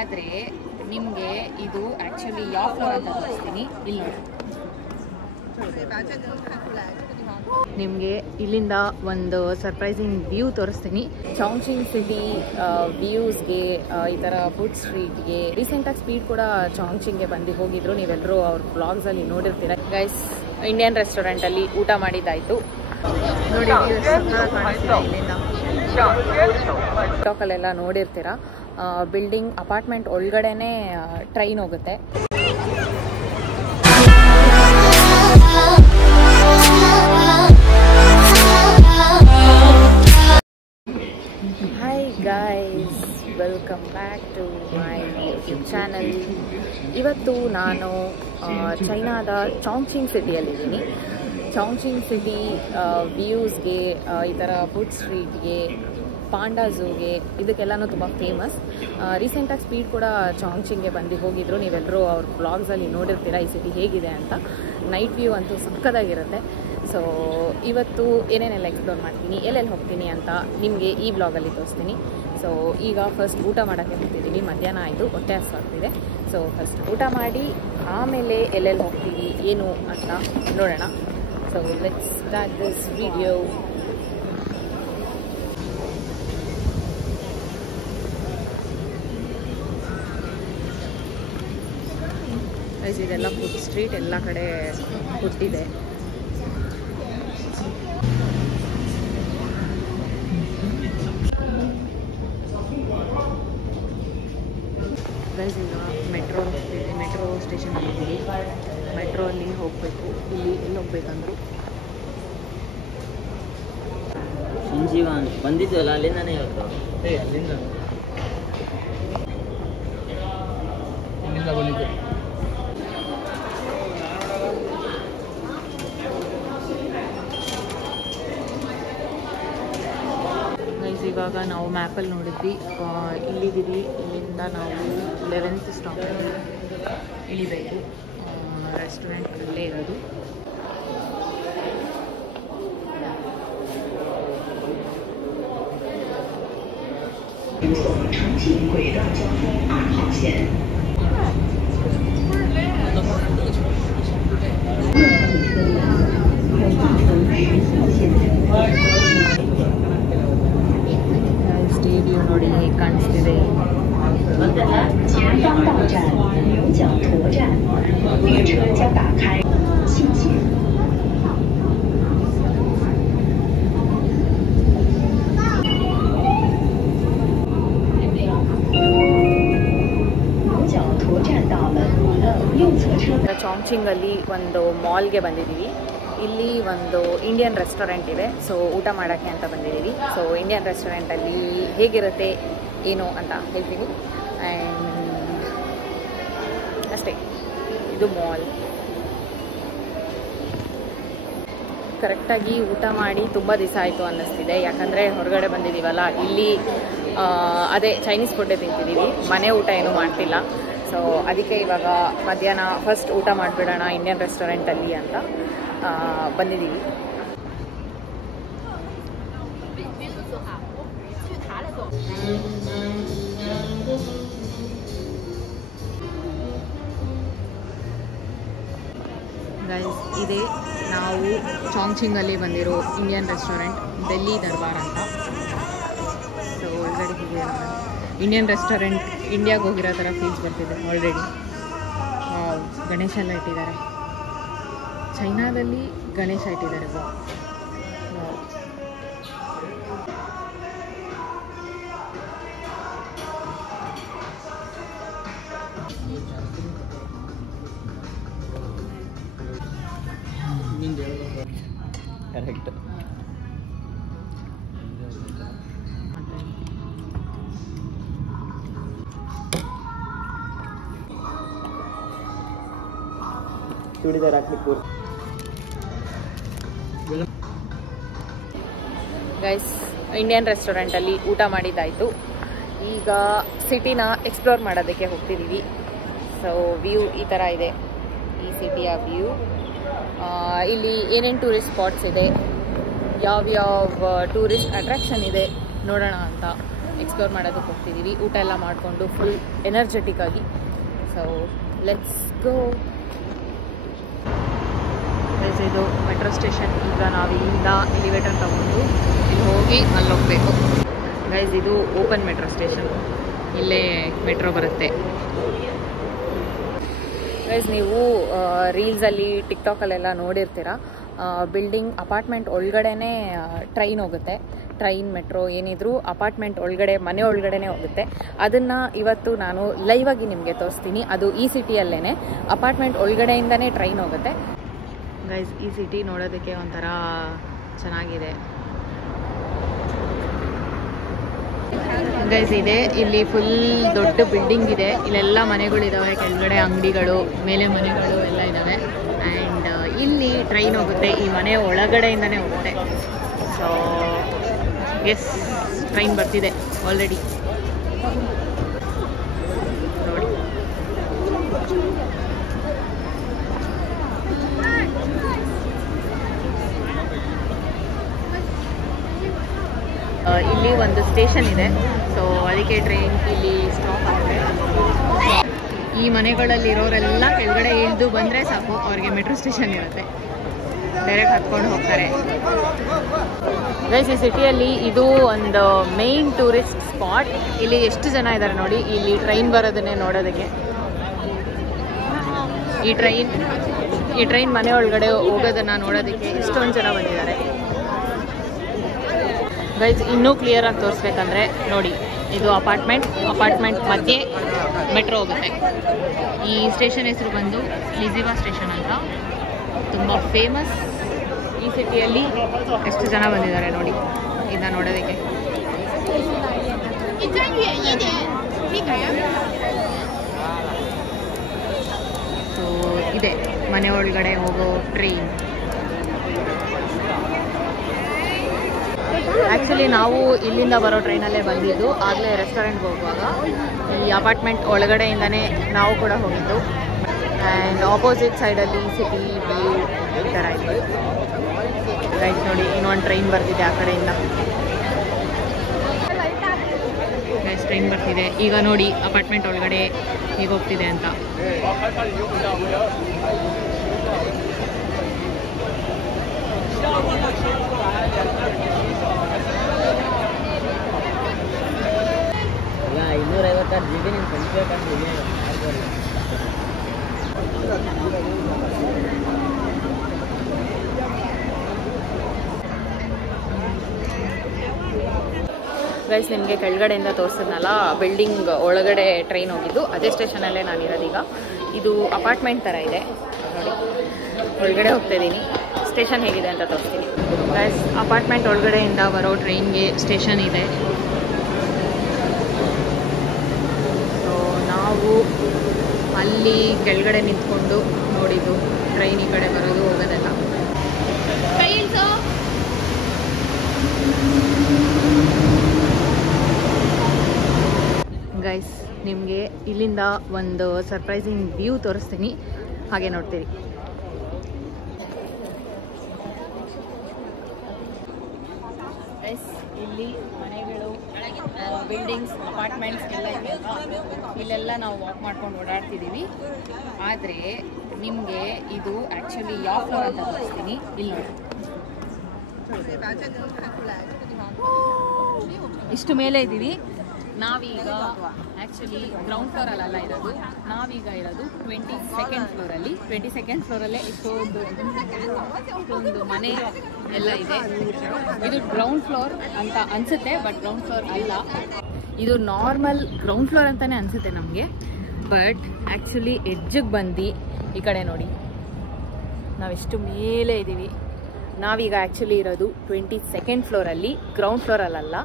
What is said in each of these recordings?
ಆದರೆ ನಿಮಗೆ ಇದು ಆ್ಯಕ್ಚುಲಿ ಯಾವ ಫ್ಲೋರ್ ಅಂತ ತೋರಿಸ್ತೀನಿ. ಇಲ್ಲಿ ನಿಮಗೆ ಇಲ್ಲಿಂದ ಒಂದು ಸರ್ಪ್ರೈಸಿಂಗ್ ವ್ಯೂ ತೋರಿಸ್ತೀನಿ. ಚಾಂಗ್ಚಿಂಗ್ ಸಿಟಿ ವ್ಯೂಸ್ಗೆ, ಈ ಥರ ಫುಡ್ ಸ್ಟ್ರೀಟ್ಗೆ ರೀಸೆಂಟಾಗಿ ಸ್ಪೀಡ್ ಕೂಡ ಚಾಂಗ್ಚಿಂಗ್ಗೆ ಬಂದು ಹೋಗಿದ್ರು. ನೀವೆಲ್ಲರೂ ಅವ್ರ ಬ್ಲಾಗ್ಸಲ್ಲಿ ನೋಡಿರ್ತೀರ. ಗೈಸ್, ಇಂಡಿಯನ್ ರೆಸ್ಟೋರೆಂಟಲ್ಲಿ ಊಟ ಮಾಡಿದ್ದಾಯಿತು. ನೋಡಿ, ಇಲ್ಲಿಂದ ಟಾಕಲ್ಲೆಲ್ಲ ನೋಡಿರ್ತೀರ. ಬಿಲ್ಡಿಂಗ್ ಅಪಾರ್ಟ್ಮೆಂಟ್ ಒಳಗಡೆನೇ ಟ್ರೈನ್ ಹೋಗುತ್ತೆ. Hi guys, welcome back to my YouTube channel. ಇವತ್ತು ನಾನು ಚೈನಾದ ಚಾಂಗ್ಚಿಂಗ್ ಸಿಟಿಯಲ್ಲಿದ್ದೀನಿ. ಚಾಂಗ್ಚಿಂಗ್ ಸಿಟಿ ವ್ಯೂಸ್ಗೆ, ಈ ಥರ ಫುಡ್ ಸ್ಟ್ರೀಟ್ಗೆ, ಪಾಂಡಾ ಝೂಗೆ, ಇದಕ್ಕೆಲ್ಲನೂ ತುಂಬ ಫೇಮಸ್. ರೀಸೆಂಟಾಗಿ ಸ್ಪೀಡ್ ಕೂಡ ಚಾಂಗ್ಚಿಂಗ್ಗೆ ಬಂದು ಹೋಗಿದ್ರು. ನೀವೆಲ್ಲರೂ ಅವ್ರ ಬ್ಲಾಗ್ಸಲ್ಲಿ ನೋಡಿರ್ತೀರ ಈ ಸಿಟಿ ಹೇಗಿದೆ ಅಂತ. ನೈಟ್ ವ್ಯೂ ಅಂತೂ ಸಕ್ಕತ್ತಾಗಿರುತ್ತೆ. ಸೊ ಇವತ್ತು ಏನೇನೆಲ್ಲ ಎಕ್ಸ್ಪ್ಲೋರ್ ಮಾಡ್ತೀನಿ, ಎಲ್ಲೆಲ್ಲಿ ಹೋಗ್ತೀನಿ ಅಂತ ನಿಮಗೆ ಈ ವ್ಲಾಗಲ್ಲಿ ತೋರಿಸ್ತೀನಿ. ಸೊ ಈಗ ಫಸ್ಟ್ ಊಟ ಮಾಡೋಕ್ಕೆ ಹೋಗ್ತಿದ್ದೀನಿ. ಮಧ್ಯಾಹ್ನ ಆಯಿತು, ಹೊಟ್ಟೆ ಹಸ್ವಾಗ್ತಿದೆ. ಸೊ ಫಸ್ಟ್ ಊಟ ಮಾಡಿ ಆಮೇಲೆ ಎಲ್ಲೆಲ್ಲಿ ಹೋಗ್ತೀವಿ ಏನು ಅಂತ ನೋಡೋಣ. So let's start this video. ಇದೆಲ್ಲ ಫುಡ್ ಸ್ಟ್ರೀಟ್, ಎಲ್ಲ ಕಡೆ ಫುಡ್ ಗೈಸ್, ಈಗ ಮೆಟ್ರೋ ಸ್ಟೇಷನ್ ಆಗಿದ್ದೀವಿ. ಮೆಟ್ರೋ ಅಲ್ಲಿ ಹೋಗಬೇಕು. ಇಲ್ಲಿ ಎಲ್ಲಿ ಹೋಗ್ಬೇಕಂದ್ರು ಸಂಜೀವನ್ ಬಂದಿದ್ವಲ್ಲ, ಅಲ್ಲಿಂದಾನೇ ಇವತ್ತು. ಅಲ್ಲಿಂದ ಬಂದಿದ್ದೆ. ಇವಾಗ ನಾವು ಮ್ಯಾಪಲ್ಲಿ ನೋಡಿದ್ವಿ, ಇಲ್ಲಿದ್ದೀವಿ. ಇಲ್ಲಿಂದ ನಾವು 11th ಸ್ಟಾಪ್ ಇಳಿಬೇಕು. ರೆಸ್ಟೋರೆಂಟ್ ಅಲ್ಲೇ ಇರೋದು. ಸ್ಟೇಡಿಯಂ ನೋಡಿ ಹೇಗೆ ಕಾಣಿಸ್ತಿದೆ. ಚಾಂಗ್ಚಿಂಗಲ್ಲಿ ಒಂದು ಮಾಲ್ಗೆ ಬಂದಿದ್ದೀವಿ. ಇಲ್ಲಿ ಒಂದು ಇಂಡಿಯನ್ ರೆಸ್ಟೋರೆಂಟ್ ಇದೆ. ಸೊ ಊಟ ಮಾಡೋಕ್ಕೆ ಅಂತ ಬಂದಿದ್ದೀವಿ. ಸೊ ಇಂಡಿಯನ್ ರೆಸ್ಟೋರೆಂಟಲ್ಲಿ ಹೇಗಿರುತ್ತೆ ಏನು ಅಂತ ಹೇಳ್ತೀನಿ. ಆ್ಯಂಡ್ ಅಷ್ಟೇ, ಇದು ಮಾಲ್. ಕರೆಕ್ಟಾಗಿ ಊಟ ಮಾಡಿ ತುಂಬ ದಿವಸ ಆಯಿತು ಅನ್ನಿಸ್ತಿದೆ. ಯಾಕಂದರೆ ಹೊರಗಡೆ ಬಂದಿದ್ದೀವಲ್ಲ, ಇಲ್ಲಿ ಅದೇ ಚೈನೀಸ್ ಫುಡ್ಡೇ ತಿಂತಿದ್ದೀವಿ. ಮನೆ ಊಟ ಏನೂ ಮಾಡ್ತಿಲ್ಲ. ಸೊ ಅದಕ್ಕೆ ಇವಾಗ ಮಧ್ಯಾಹ್ನ ಫಸ್ಟ್ ಊಟ ಮಾಡಿಬಿಡೋಣ ಇಂಡಿಯನ್ ರೆಸ್ಟೋರೆಂಟಲ್ಲಿ ಅಂತ ಬಂದಿದ್ದೀವಿ. ಗೈಸ್, ಇದೇ ನಾವು ಚಾಂಗ್ಚಿಂಗಲ್ಲಿ ಬಂದಿರೋ ಇಂಡಿಯನ್ ರೆಸ್ಟೋರೆಂಟ್, ಡೆಲ್ಲಿ ದರ್ಬಾರ್ ಅಂತ. ಸೊ ಒಳಗಡೆ ಹೀಗೆ ಇಂಡಿಯನ್ ರೆಸ್ಟೋರೆಂಟ್ ಇಂಡಿಯಾಗೆ ಹೋಗಿರೋ ಥರ ಫೀಲ್ಸ್ ಬರ್ತಿದೆ ಆಲ್ರೆಡಿ. ಗಣೇಶ ಎಲ್ಲ ಇಟ್ಟಿದ್ದಾರೆ. ಚೈನಾದಲ್ಲಿ ಗಣೇಶ ಇಟ್ಟಿದ್ದಾರೆ. ಕರೆಕ್ಟ್. ಚೂಡಿದಾರ್ ಹಾಕ್ಬೇಕು. ಗೈಸ್, ಇಂಡಿಯನ್ ರೆಸ್ಟೋರೆಂಟಲ್ಲಿ ಊಟ ಮಾಡಿದ್ದಾಯಿತು. ಈಗ ಸಿಟಿನ ಎಕ್ಸ್ಪ್ಲೋರ್ ಮಾಡೋದಕ್ಕೆ ಹೋಗ್ತಿದ್ದೀವಿ. ಸೊ ವ್ಯೂ ಈ ಥರ ಇದೆ, ಈ ಸಿಟಿಯ ವ್ಯೂ. ಇಲ್ಲಿ ಏನೇನು ಟೂರಿಸ್ಟ್ ಸ್ಪಾಟ್ಸ್ ಇದೆ, ಯಾವ್ಯಾವ ಟೂರಿಸ್ಟ್ ಅಟ್ರಾಕ್ಷನ್ ಇದೆ ನೋಡೋಣ ಅಂತ ಎಕ್ಸ್ಪ್ಲೋರ್ ಮಾಡೋದಕ್ಕೆ ಹೋಗ್ತಿದ್ದೀವಿ. ಊಟ ಎಲ್ಲ ಮಾಡಿಕೊಂಡು ಫುಲ್ ಎನರ್ಜೆಟಿಕ್ ಆಗಿ. So let's go. ಇದು ಮೆಟ್ರೋ ಸ್ಟೇಷನ್. ಈಗ ನಾವು ಇಲ್ಲಿಂದ ಎಲಿವೇಟರ್ ತಗೊಂಡು ಇಲ್ಲಿ ಹೋಗಿ ಅಲ್ಲಿ ಹೋಗಬೇಕು. ಗೈಸ್ ಇದು ಓಪನ್ ಮೆಟ್ರೋ ಸ್ಟೇಷನ್. ಇಲ್ಲೇ ಮೆಟ್ರೋ ಬರುತ್ತೆ. ಗೈಸ್ ನೀವು ರೀಲ್ಸಲ್ಲಿ ಟಿಕ್ಟಾಕಲ್ಲೆಲ್ಲ ನೋಡಿರ್ತೀರ, ಬಿಲ್ಡಿಂಗ್ ಅಪಾರ್ಟ್ಮೆಂಟ್ ಒಳಗಡೆನೇ ಟ್ರೈನ್ ಹೋಗುತ್ತೆ. ಟ್ರೈನ್ ಮೆಟ್ರೋ ಏನಿದ್ರು ಅಪಾರ್ಟ್ಮೆಂಟ್ ಒಳಗಡೆ ಮನೆ ಒಳಗಡೆನೇ ಹೋಗುತ್ತೆ. ಅದನ್ನು ಇವತ್ತು ನಾನು ಲೈವಾಗಿ ನಿಮಗೆ ತೋರಿಸ್ತೀನಿ. ಅದು ಈ ಸಿಟಿಯಲ್ಲೇ ಅಪಾರ್ಟ್ಮೆಂಟ್ ಒಳಗಡೆಯಿಂದನೇ ಟ್ರೈನ್ ಹೋಗುತ್ತೆ. ಗೈಸ್ ಈ ಸಿಟಿ ನೋಡೋದಕ್ಕೆ ಒಂಥರ ಚೆನ್ನಾಗಿದೆ. ಗೈಸ್ ಇದೆ ಇಲ್ಲಿ ಫುಲ್ ದೊಡ್ಡ ಬಿಲ್ಡಿಂಗ್ ಇದೆ. ಇಲ್ಲೆಲ್ಲ ಮನೆಗಳಿದ್ದಾವೆ, ಕೆಳಗಡೆ ಅಂಗಡಿಗಳು, ಮೇಲೆ ಮನೆಗಳು ಎಲ್ಲ ಇದ್ದಾವೆ. ಆ್ಯಂಡ್ ಇಲ್ಲಿ ಟ್ರೈನ್ ಹೋಗುತ್ತೆ. ಈ ಮನೆ ಒಳಗಡೆಯಿಂದನೇ ಹೋಗುತ್ತೆ. ಸೊ ಎಸ್, ಟ್ರೈನ್ ಬರ್ತಿದೆ ಆಲ್ರೆಡಿ ನೋಡಿ. ಇಲ್ಲಿ ಒಂದು ಸ್ಟೇಷನ್ ಇದೆ. ಸೊ ಅದಕ್ಕೆ ಟ್ರೈನ್ ಇಲ್ಲಿ ಸ್ಟಾಪ್ ಆಗುತ್ತೆ. ಈ ಮನೆಗಳಲ್ಲಿರೋರೆಲ್ಲ ಕೆಳಗಡೆ ಇಳಿದು ಬಂದರೆ ಸಾಕು, ಅವ್ರಿಗೆ ಮೆಟ್ರೋ ಸ್ಟೇಷನ್ ಇರುತ್ತೆ, ಡೈರೆಕ್ಟ್ ಹತ್ಕೊಂಡು ಹೋಗ್ತಾರೆ. ಗೈಸ್ ಈ ಸಿಟಿಯಲ್ಲಿ ಇದು ಒಂದು ಮೇನ್ ಟೂರಿಸ್ಟ್ ಸ್ಪಾಟ್. ಇಲ್ಲಿ ಎಷ್ಟು ಜನ ಇದ್ದಾರೆ ನೋಡಿ, ಇಲ್ಲಿ ಟ್ರೈನ್ ಬರೋದನ್ನೇ ನೋಡೋದಕ್ಕೆ. ಈ ಟ್ರೈನ್ ಮನೆ ಒಳಗಡೆ ಹೋಗೋದನ್ನು ನೋಡೋದಕ್ಕೆ ಇಷ್ಟೊಂದು ಜನ ಬಂದಿದ್ದಾರೆ. ಗೈಸ್ ಇನ್ನೂ ಕ್ಲಿಯರಾಗಿ ತೋರಿಸ್ಬೇಕಂದ್ರೆ ನೋಡಿ, ಇದು ಅಪಾರ್ಟ್ಮೆಂಟ್ ಮಧ್ಯೆ ಮೆಟ್ರೋ ಹೋಗುತ್ತೆ. ಈ ಸ್ಟೇಷನ್ ಹೆಸರು ಬಂದು ಲಿಜಿವಾ ಸ್ಟೇಷನ್ ಅಂತ, ತುಂಬ ಫೇಮಸ್. ಈ ಸಿಟಿಯಲ್ಲಿ ಎಷ್ಟು ಜನ ಬಂದಿದ್ದಾರೆ ನೋಡಿ ಇದನ್ನ ನೋಡೋದಕ್ಕೆ. ಸೊ ಇದೆ ಮನೆ ಒಳಗಡೆ ಹೋಗೋ ಟ್ರೈನ್. ಆ್ಯಕ್ಚುಲಿ ನಾವು ಇಲ್ಲಿಂದ ಬರೋ ಟ್ರೈನಲ್ಲೇ ಬಂದಿದ್ದು. ಆಗಲೇ ರೆಸ್ಟೋರೆಂಟ್ಗೆ ಹೋಗುವಾಗ ಈ ಅಪಾರ್ಟ್ಮೆಂಟ್ ಒಳಗಡೆಯಿಂದನೇ ನಾವು ಕೂಡ ಹೋಗಿದ್ದು. ಆ್ಯಂಡ್ ಆಪೋಸಿಟ್ ಸೈಡಲ್ಲಿ ಸಿಟಿ ವ್ಯೂ ಈ ಥರ ಇದೆ. ರೈಟ್ ನೋಡಿ, ಇನ್ನೊಂದು ಟ್ರೈನ್ ಬರ್ತಿದೆ ಆ ಕಡೆಯಿಂದ. ಟ್ರೈನ್ ಬರ್ತಿದೆ ಈಗ ನೋಡಿ, ಅಪಾರ್ಟ್ಮೆಂಟ್ ಒಳಗಡೆ ಹೇಗೆ ಹೋಗ್ತಿದೆ ಅಂತ. ಈಗ 256 GB ನೀನು ಕಲಿಬೇಕಂತ. ಗೈಸ್ ನಿಮಗೆ ಕೆಳಗಡೆಯಿಂದ ತೋರಿಸಿದ್ನಲ್ಲ, ಬಿಲ್ಡಿಂಗ್ ಒಳಗಡೆ ಟ್ರೈನ್ ಹೋಗಿದ್ದು ಅದೇ ಸ್ಟೇಷನಲ್ಲೇ ನಾನಿರೋದೀಗ. ಇದು ಅಪಾರ್ಟ್ಮೆಂಟ್ ಥರ ಇದೆ ನೋಡಿ, ಒಳಗಡೆ ಹೋಗ್ತಾ ಇದ್ದೀನಿ. ಸ್ಟೇಷನ್ ಹೇಗಿದೆ ಅಂತ ತೋರಿಸ್ತೀನಿ. ಗೈಸ್ ಅಪಾರ್ಟ್ಮೆಂಟ್ ಒಳಗಡೆಯಿಂದ ಬರೋ ಟ್ರೈನ್ಗೆ ಸ್ಟೇಷನ್ ಇದೆ. ಸೊ ನಾವು ಅಲ್ಲಿ ಕೆಳಗಡೆ ನಿಂತ್ಕೊಂಡು ನೋಡಿದ್ದು ಟ್ರೈನ್ ಈ ಕಡೆ ಬರೋದು ಹೋಗೋದೆಲ್ಲ. ಗೈಸ್ ನಿಮಗೆ ಇಲ್ಲಿಂದ ಒಂದು ಸರ್ಪ್ರೈಸಿಂಗ್ ವ್ಯೂ ತೋರಿಸ್ತೀನಿ, ಹಾಗೆ ನೋಡ್ತೀರಿ. ಗೈಸ್ ಇಲ್ಲಿ ಮನೆಗಳು, ಬಿಲ್ಡಿಂಗ್ಸ್, ಅಪಾರ್ಟ್ಮೆಂಟ್ಸ್ ಎಲ್ಲ ಇದೆ. ಇಲ್ಲೆಲ್ಲ ನಾವು ವಾಕ್ ಮಾಡ್ಕೊಂಡು ಓಡಾಡ್ತಿದ್ದೀವಿ. ಆದರೆ ನಿಮಗೆ ಇದು ಆ್ಯಕ್ಚುಲಿ ಯಾವ ಫ್ಲೋರ್ ಅಂತ ತೋರಿಸ್ತೀನಿ. ಇಲ್ಲಿ ನೋಡಿ, ಇಷ್ಟು ಮೇಲೆ ಇದ್ದೀವಿ. ನಾವೀಗ ಆ್ಯಕ್ಚುಲಿ ಗ್ರೌಂಡ್ ಫ್ಲೋರಲ್ಲ ಇರೋದು, ನಾವೀಗ ಇರೋದು 22nd ಫ್ಲೋರಲ್ಲಿ. 22nd ಫ್ಲೋರಲ್ಲೇ ಇಷ್ಟೊಂದು ಮನೆ ಎಲ್ಲ ಇದೆ. ಇದು ಗ್ರೌಂಡ್ ಫ್ಲೋರ್ ಅಂತ ಅನಿಸುತ್ತೆ, ಬಟ್ ಗ್ರೌಂಡ್ ಫ್ಲೋರ್ ಅಲ್ಲ. ಇದು ನಾರ್ಮಲ್ ಗ್ರೌಂಡ್ ಫ್ಲೋರ್ ಅಂತಲೇ ಅನಿಸುತ್ತೆ ನಮಗೆ, ಬಟ್ ಆ್ಯಕ್ಚುಲಿ ಎಡ್ಜಿಗೆ ಬಂದು ಈ ಕಡೆ ನೋಡಿ, ನಾವೆಷ್ಟು ಮೇಲೆ ಇದ್ದೀವಿ. ನಾವೀಗ ಆ್ಯಕ್ಚುಲಿ ಇರೋದು 22nd ಫ್ಲೋರಲ್ಲಿ, ಗ್ರೌಂಡ್ ಫ್ಲೋರಲ್ಲ.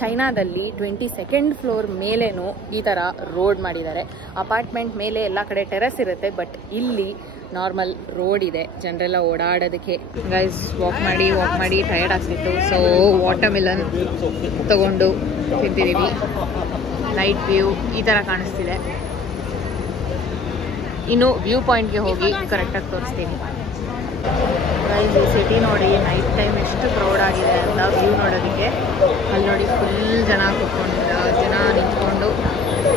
ಚೈನಾದಲ್ಲಿ 22nd ಫ್ಲೋರ್ ಮೇಲೇನೂ ಈ ಥರ ರೋಡ್ ಮಾಡಿದ್ದಾರೆ. ಅಪಾರ್ಟ್ಮೆಂಟ್ ಮೇಲೆ ಎಲ್ಲ ಕಡೆ ಟೆರೆಸ್ ಇರುತ್ತೆ, ಬಟ್ ಇಲ್ಲಿ ನಾರ್ಮಲ್ ರೋಡ್ ಇದೆ ಜನರೆಲ್ಲ ಓಡಾಡೋದಕ್ಕೆ. ಗೈಸ್ ವಾಕ್ ಮಾಡಿ ಟಯರ್ಡ್ ಆಗ್ತಿತ್ತು. ಸೊ ವಾಟರ್ ಮಿಲನ್ ತಗೊಂಡು ತಿಂತಿದ್ದೀವಿ. ನೈಟ್ ವ್ಯೂ ಈ ಥರ ಕಾಣಿಸ್ತಿದೆ. ಇನ್ನು ವ್ಯೂ ಪಾಯಿಂಟ್ಗೆ ಹೋಗಿ ಕರೆಕ್ಟಾಗಿ ತೋರಿಸ್ತೀನಿ. ಗೈಸ್ ಈ ಸಿಟಿ ನೋಡಿ ನೈಟ್ ಟೈಮ್ ಎಷ್ಟು ಕ್ರೌಡ್ ಆಗಿದೆ ಅಂತ ವ್ಯೂ ನೋಡೋದಕ್ಕೆ. ಅಲ್ಲಿ ನೋಡಿ ಫುಲ್ ಜನ ನಿಂತ್ಕೊಂಡು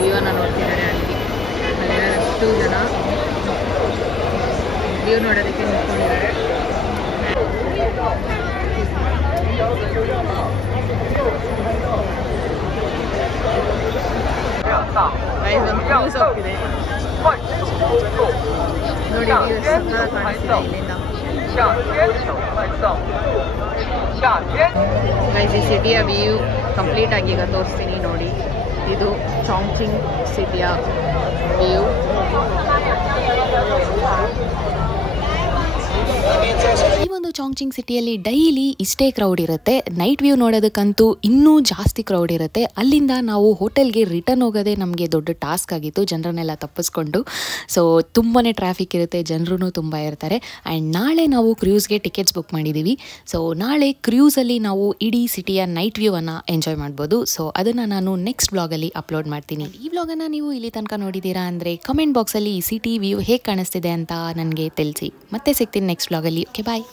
ವ್ಯೂವನ್ನು ನೋಡ್ತಿದ್ದಾರೆ. ಅಲ್ಲೆಲ್ಲ ಅಷ್ಟು ಜನ ವ್ಯೂ ನೋಡೋದಕ್ಕೆ ನಿಂತ್ಕೊಂಡಿದ್ದಾರೆ. ಗೈಸ್ ಒಂದು ಕ್ರೂಸ್ ಹೋಗ್ತಿದೆ ನೋಡಿ, ವ್ಯೂ ಸಕ್ಕತ್ತಾಗಿ ಕಾಣಿಸ್ತಿದೆ ಇಲ್ಲಿಂದ. ಗೈಸ್ ಈ ಸಿಟಿಯ ವ್ಯೂ ಕಂಪ್ಲೀಟ್ ಆಗಿ ಈಗ ತೋರಿಸ್ತೀನಿ ನೋಡಿ. ಇದು ಚಾಂಗ್ಚಿಂಗ್ ಸಿಟಿಯ ವ್ಯೂ. ಈ ಒಂದು ಚಾಂಗ್ಚಿಂಗ್ ಸಿಟಿಯಲ್ಲಿ ಡೈಲಿ ಇಷ್ಟೇ ಕ್ರೌಡ್ ಇರುತ್ತೆ. ನೈಟ್ ವ್ಯೂ ನೋಡೋದಕ್ಕಂತೂ ಇನ್ನೂ ಜಾಸ್ತಿ ಕ್ರೌಡ್ ಇರುತ್ತೆ. ಅಲ್ಲಿಂದ ನಾವು ಹೋಟೆಲ್ಗೆ ರಿಟರ್ನ್ ಹೋಗೋದೇ ನಮಗೆ ದೊಡ್ಡ ಟಾಸ್ಕ್ ಆಗಿತ್ತು, ಜನರನ್ನೆಲ್ಲ ತಪ್ಪಿಸ್ಕೊಂಡು. ಸೊ ತುಂಬಾ ಟ್ರಾಫಿಕ್ ಇರುತ್ತೆ, ಜನರೂ ತುಂಬ ಇರ್ತಾರೆ. ಆ್ಯಂಡ್ ನಾಳೆ ನಾವು ಕ್ರೂಸ್ಗೆ ಟಿಕೆಟ್ಸ್ ಬುಕ್ ಮಾಡಿದ್ದೀವಿ. ಸೊ ನಾಳೆ ಕ್ರೂಸಲ್ಲಿ ನಾವು ಇಡೀ ಸಿಟಿಯ ನೈಟ್ ವ್ಯೂವನ್ನು ಎಂಜಾಯ್ ಮಾಡ್ಬೋದು. ಸೊ ಅದನ್ನು ನಾನು ನೆಕ್ಸ್ಟ್ ಬ್ಲಾಗಲ್ಲಿ ಅಪ್ಲೋಡ್ ಮಾಡ್ತೀನಿ. ಈ ಬ್ಲಾಗನ್ನು ನೀವು ಇಲ್ಲಿ ತನಕ ನೋಡಿದ್ದೀರಾ ಅಂದರೆ ಕಮೆಂಟ್ ಬಾಕ್ಸಲ್ಲಿ ಈ ಸಿಟಿ ವ್ಯೂ ಹೇಗೆ ಕಾಣಿಸ್ತಿದೆ ಅಂತ ನನಗೆ ತಿಳಿಸಿ. ಮತ್ತೆ ಸಿಗ್ತೀನಿ ನೆಕ್ಸ್ಟ್ ಬ್ಲಾಗಲ್ಲಿ. ಓಕೆ, ಬಾಯ್.